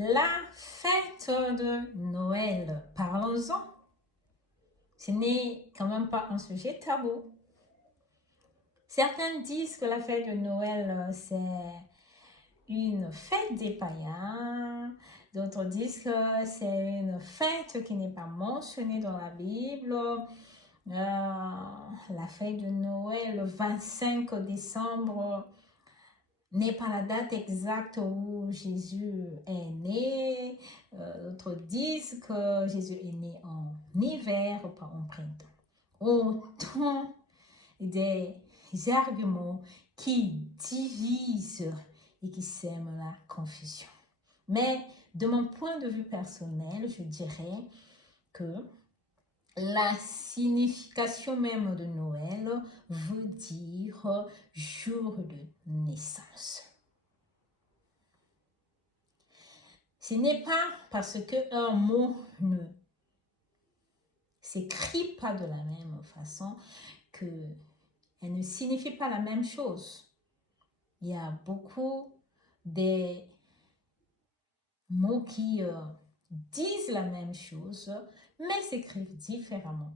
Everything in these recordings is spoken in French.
La fête de Noël, parlons-en. Ce n'est quand même pas un sujet tabou. Certains disent que la fête de Noël, c'est une fête des païens. D'autres disent que c'est une fête qui n'est pas mentionnée dans la Bible. La fête de Noël, le 25 décembre, n'est pas la date exacte où Jésus est né. D'autres disent que Jésus est né en hiver, pas en printemps. Autant des arguments qui divisent et qui sèment la confusion. Mais de mon point de vue personnel, je dirais que la signification même de Noël veut dire jour de naissance. Ce n'est pas parce qu'un mot ne s'écrit pas de la même façon qu'elle ne signifie pas la même chose. Il y a beaucoup de mots qui disent la même chose, mais s'écrivent différemment.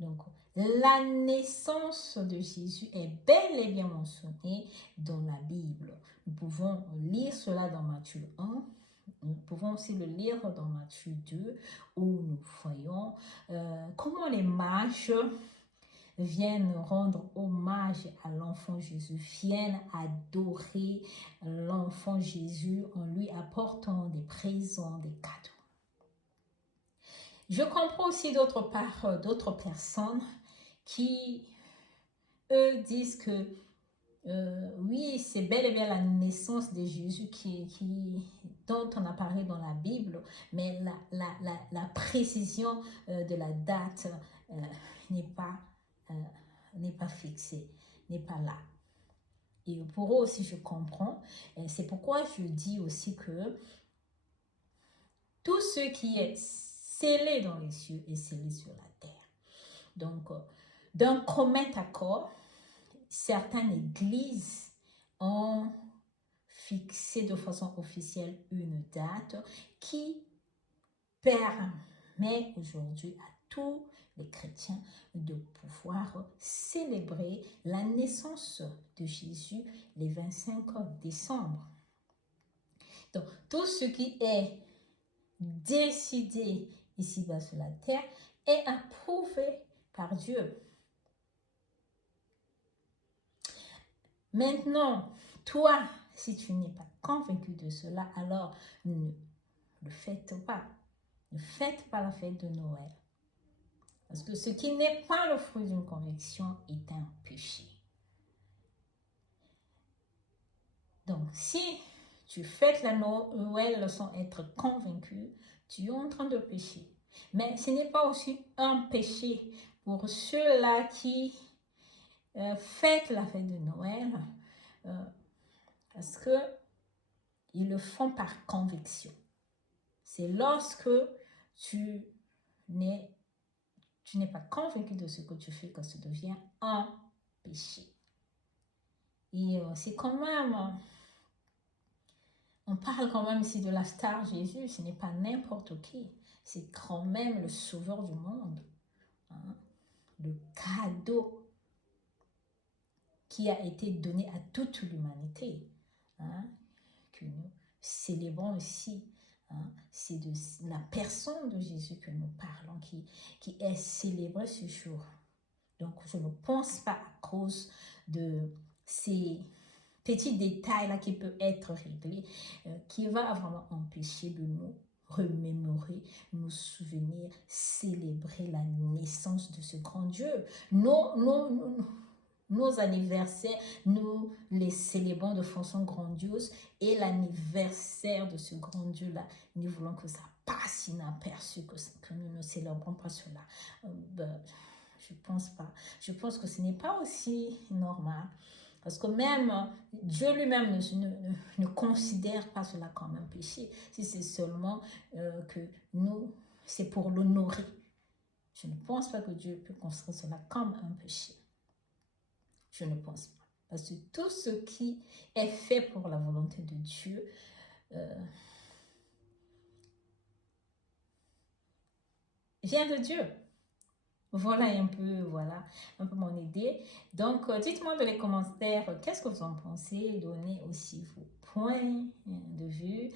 Donc, la naissance de Jésus est bel et bien mentionnée dans la Bible. Nous pouvons lire cela dans Matthieu 1. Nous pouvons aussi le lire dans Matthieu 2, où nous voyons comment les mages viennent rendre hommage à l'enfant Jésus, viennent adorer l'enfant Jésus en lui apportant des présents, des cadeaux. Je comprends aussi d'autre part d'autres personnes qui, eux, disent que oui, c'est bel et bien la naissance de Jésus dont on a parlé dans la Bible, mais la précision de la date n'est pas fixée, n'est pas là. Et pour eux aussi, je comprends. C'est pourquoi je dis aussi que tout ce qui est scellé dans les cieux est scellé sur la terre. Donc, d'un commun accord, certaines églises ont fixé de façon officielle une date qui permet aujourd'hui à tous les chrétiens de pouvoir célébrer la naissance de Jésus le 25 décembre. Donc, tout ce qui est décidé ici-bas sur la terre est approuvé par Dieu. Maintenant, toi, si tu n'es pas convaincu de cela, alors ne le faites pas. Ne faites pas la fête de Noël. Parce que ce qui n'est pas le fruit d'une conviction est un péché. Donc, si tu fêtes la Noël sans être convaincu, tu es en train de pécher. Mais ce n'est pas aussi un péché pour ceux-là qui fêtent la fête de Noël parce qu'ils le font par conviction. C'est lorsque tu n'es pas convaincu de ce que tu fais que ça devient un péché. Et c'est quand même, on parle quand même ici de la star Jésus, ce n'est pas n'importe qui, c'est quand même le sauveur du monde, hein, le cadeau qui a été donné à toute l'humanité, hein, que nous célébrons ici. Hein, c'est de la personne de Jésus que nous parlons qui est célébrée ce jour. Donc, je ne pense pas à cause de ces petits détails-là qui peuvent être réglés, qui va vraiment empêcher de nous remémorer, nous souvenir, célébrer la naissance de ce grand Dieu. Nos anniversaires, nous les célébrons de façon grandiose et l'anniversaire de ce grand Dieu-là, nous voulons que ça passe inaperçu, que nous ne célébrons pas cela. Je pense pas. Je pense que ce n'est pas aussi normal. Parce que même Dieu lui-même ne considère pas cela comme un péché. Si c'est seulement que nous, c'est pour l'honorer. Je ne pense pas que Dieu peut considérer cela comme un péché. Je ne pense pas. Parce que tout ce qui est fait pour la volonté de Dieu vient de Dieu. Voilà un peu mon idée. Donc, dites-moi dans les commentaires qu'est-ce que vous en pensez. Donnez aussi vos points de vue.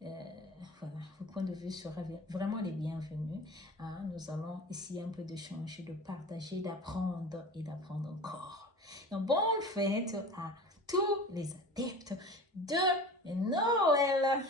Voilà, vos points de vue seraient vraiment les bienvenus. Hein. Nous allons essayer un peu de changer, de partager, d'apprendre et d'apprendre encore. Donc, bonne fête à tous les adeptes de Noël.